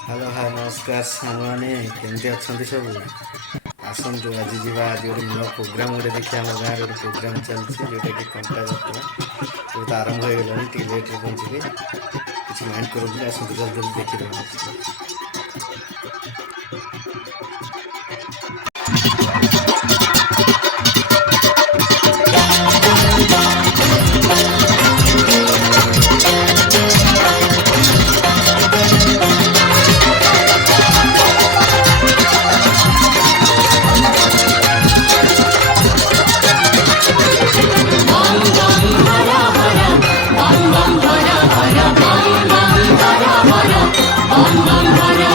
Hello hi ନମସ୍କାର ସାଙ୍ଗମାନେ କେମିତି ଅଛନ୍ତି ସବୁ। ଆସନ୍ତୁ ଆଜି ଯିବା ଆଜି ଗୋଟେ ନୂଆ ପ୍ରୋଗ୍ରାମ୍ ଗୋଟେ ଦେଖିବା। ଆମ ଗାଁରେ ଗୋଟେ ପ୍ରୋଗ୍ରାମ୍ ଚାଲିଛି ଯେଉଁଟାକି କଣ୍ଟା ଯାତ୍ରା। ଏବେ ତ ଆରମ୍ଭ ହୋଇଗଲାଣି, ଟିକେ ଲେଟ୍ରେ ପହଞ୍ଚିବେ, କିଛି ମାଇଣ୍ଡ କରନ୍ତୁନି, ଆସନ୍ତୁ ଜଲ୍ଦି ଜଲ୍ଦି ଦେଖିଦେବା। Bam bam hara hara, bam bam hara hara, bam bam hara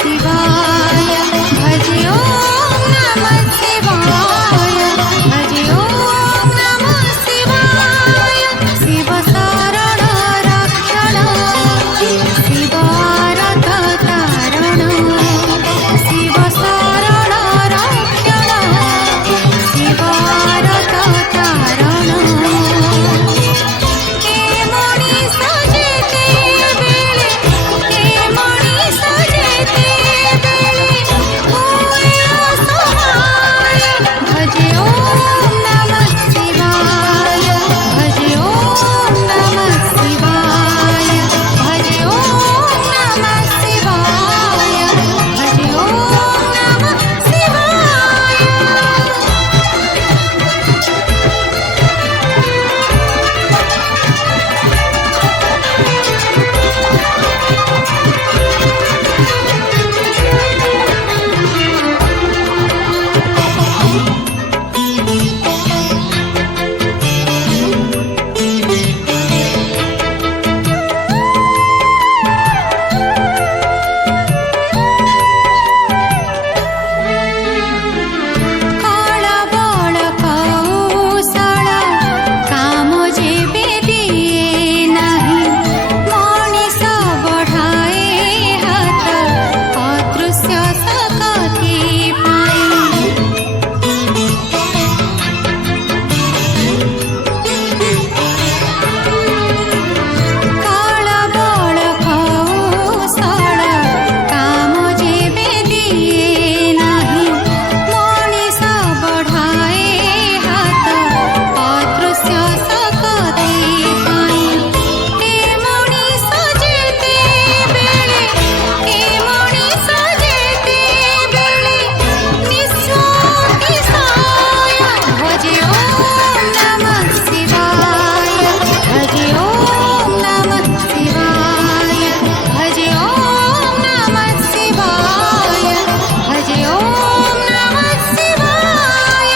शिवाय भजे ओम नमः शिवाय भजे ओम नमः शिवाय शिव शरण रक्षण शिव आरत तारण शिव शरण रक्षण शिव आरत तारण के मणिष जेते बेले के मणिष जेते बेले हुए असहाय भजे ओम नमः शिवाय भजे ओम नमः शिवाय भजे ओम नमः शिवाय भजे ओम नमः शिवाय। कळ बळ कौशल काम जेबे दिए नाही मणिष बढाए हात अदृश्य सकति पाई कळ बळ कौशल काम जेबे दिए नाही मणिष बढाए हात अदृश्य सकति पाई के मणिष जेते बेले के मणिष जेते बेले निस्वातिशाय भजे ओम नमः शिवाय भजे ओम नमः शिवाय भजे ओम नमः शिवाय भजे ओम नमः शिवाय।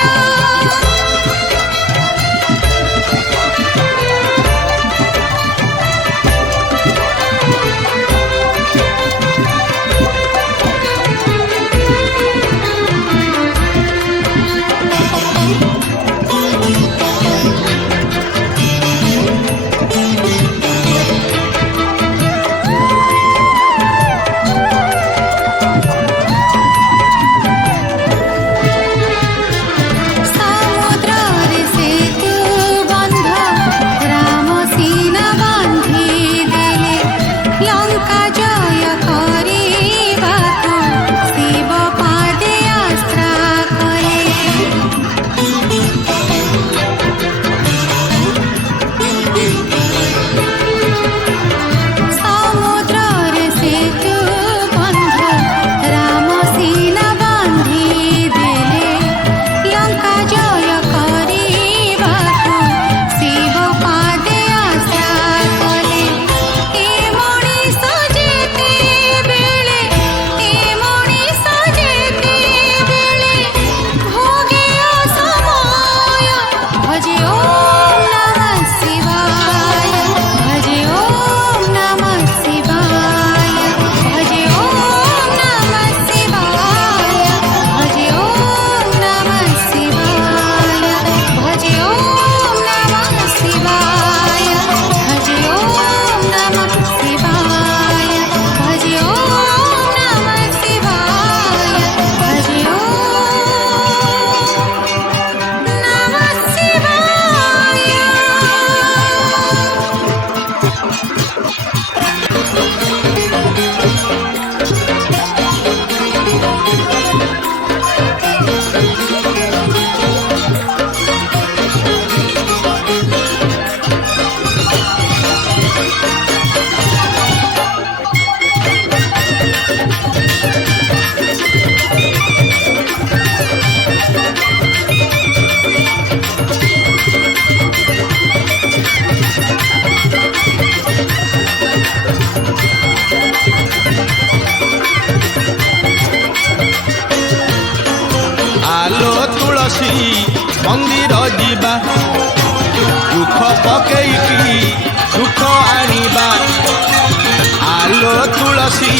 समुद्र सेतु बंध राम सीना बांधी देले लंका जय करिबाकु शिव पादे आश्रा कले समुद्र सेतु बंध राम सीना बांधी देले लंका जय करिबाकु शिव पादे आश्रा कले के मणिष जेते बेले के मणिष जेते बेले भोगे असमय भजे ओम नमः शिवाय भजे ओम नमः शिवाय भजे ओम नमः शिवाय भजे ओम नमः शिवाय भजे ओम नमः शिवाय भजे ओम नमः शिवाय भजे ओम नमः शिवाय भजे मंदिर जीवा दुख पकईकी सुख आनिबा आलो तुलसी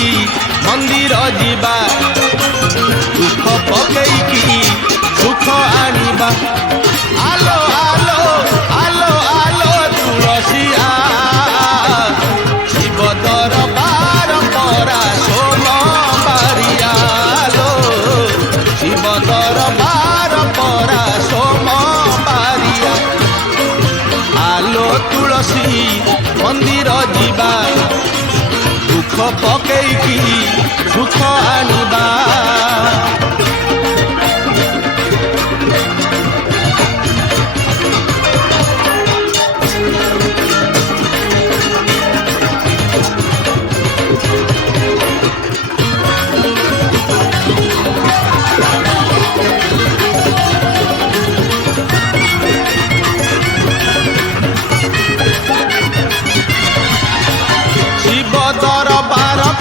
मंदिर मंदिर जीवा दुख पकेईकी सुख आनिबा आलो आलो आलो आलो तुलसिया शिव दरबार परा सोमबारिया लो शिव दरबार परा सोमबारिया आलो तुलसी मंदिर जीवा दुख पकेईकी सुख आनिबा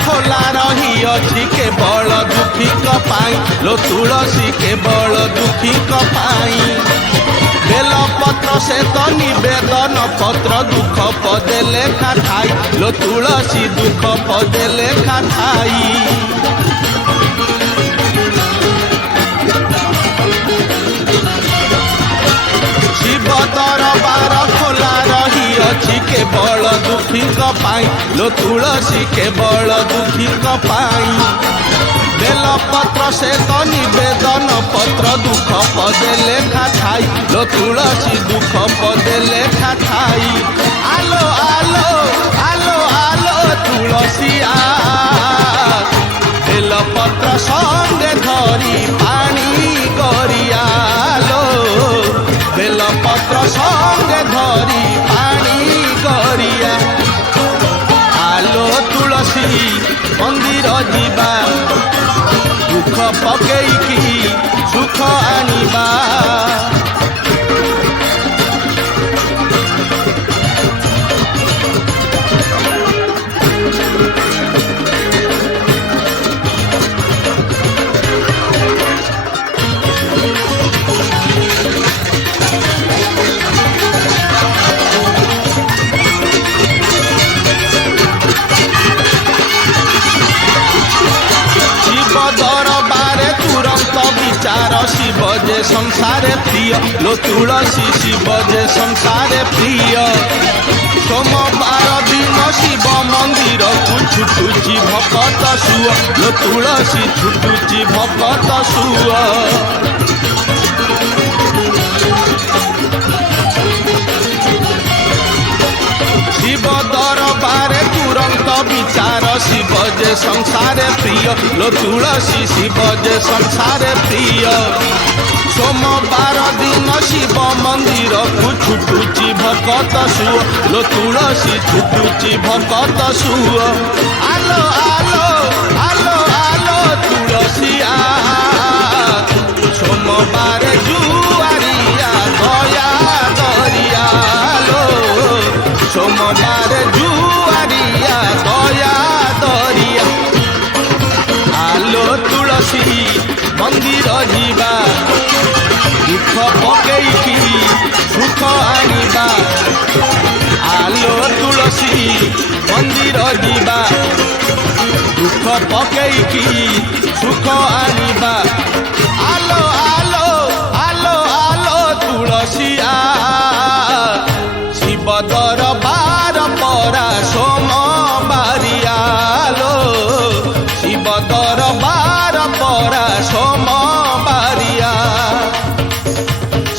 खोला रही अच्छी केवल दुखी कपाई लो तुलसी केवल दुखी कपाई बेलपत्र से तो निवेदन पत्र दुख पदे लेखा थाई लो तुलसी दुख पदे लेखा थाई शिव दरबार खोला रही अच्छी केवल दुखी कपाई लो तुलसी केवल दुखी कपाई बेलपत्र से तो निवेदन पत्र दुख पदे लेखा थाई लो तुलसी दुख पदे लेखा थाई आलो आलो आलो आलो तुलसिया बेलपत्र संगे धरी पानी गरिया लो बेलपत्र संगे धरी पानी गरिया आलो तुलसी मंदिर जीवा दुख पकेईकी सुख आनिबा शिव जे संसारे प्रिय लो तुलसी शिव जे संसारे प्रिय सोमवार दिन शिव मंदिर छुटुची भक्त सुअ लो तुलसी छुटुची भक्त सुअ शिव दरबारे तुरंत विचार शिव जे संसारे प्रिय लो तुलसी शिव जे संसारे प्रिय सोमवार दिन शिव मंदिर छुटुची भक्त सुअ लो तुलसी छुटुची भक्त सुअ आलो आलो आलो आलो तुलसिया सोमवार जुआरिया दया दरिया लो सोमवार जुआरिया दया दरिया आलो तुलसी मंदिर जीवा दुख पकेईकी सुख आनिबा आलो तुलसी मंदिर जीवा दुख पकेईकी सुख आनिबा आलो आलो आलो आलो तुलसिया शिव दरबार परा सोमबारिया लो शिव दरबार परा सोमबारिया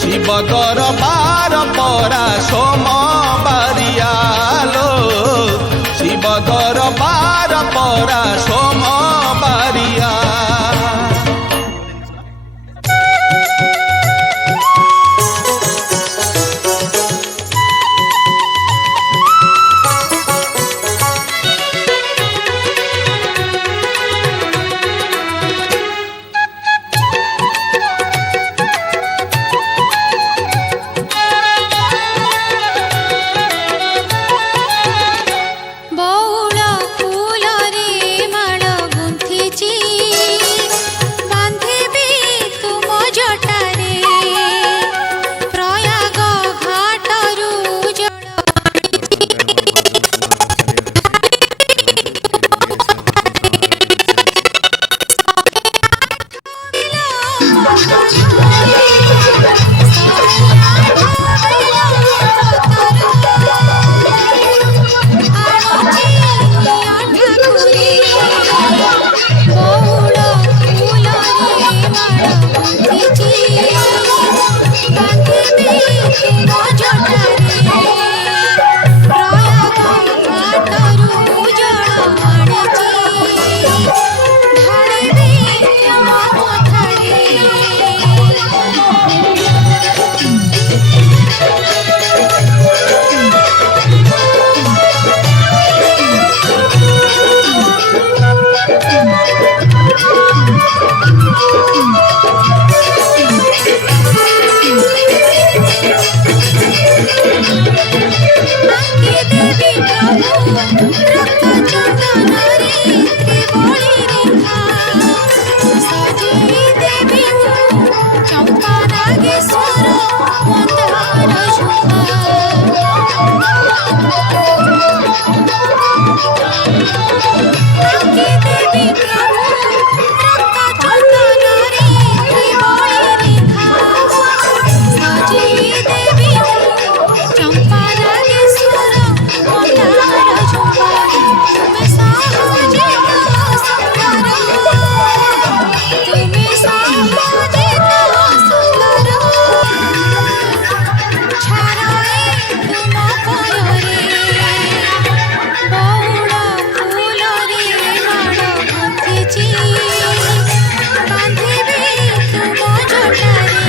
शिव दरबार परा सोमबारिया लो शिव दरबार परा सोमबारिया देवी प्रभु रक्त चंदनरे त्रिबोली रेखा सजई देवी चंपा नागेश्वर मंदार देवी प्रभु रक्त चंदनरे त्रिबोली रेखा सजई देवी चंपा नागेश्वर मंदार तुम्हें साजे सुंदर तुम्हें साजे सुंदर छाराए तुम कलरे बौड़ फूलरे माड़ गुंथिची बांधिबी तुम जटारे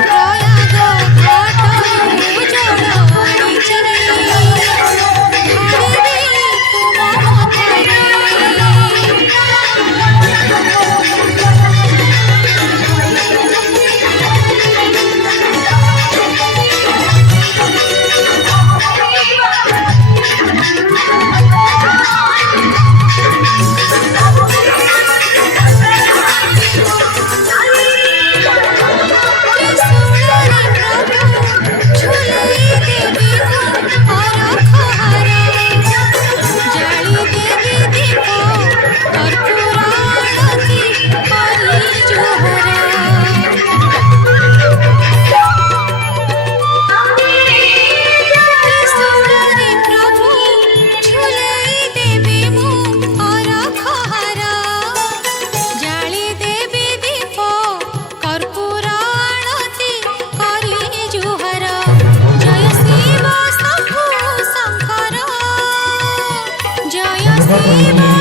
प्रयाग घाटरू जल आनिची ढालिबी तुम मथरे त्रिशूलरे प्रभु झुलई देवी हरखहारा जाली देवी दीप कर्पूरारती करी जोहरा त्रिशूलरे प्रभु झुलई देवी हरखहारा जाली देवी दीप कर्पूरारती करी जुहर जय शिव शंभु शंकर जय शिव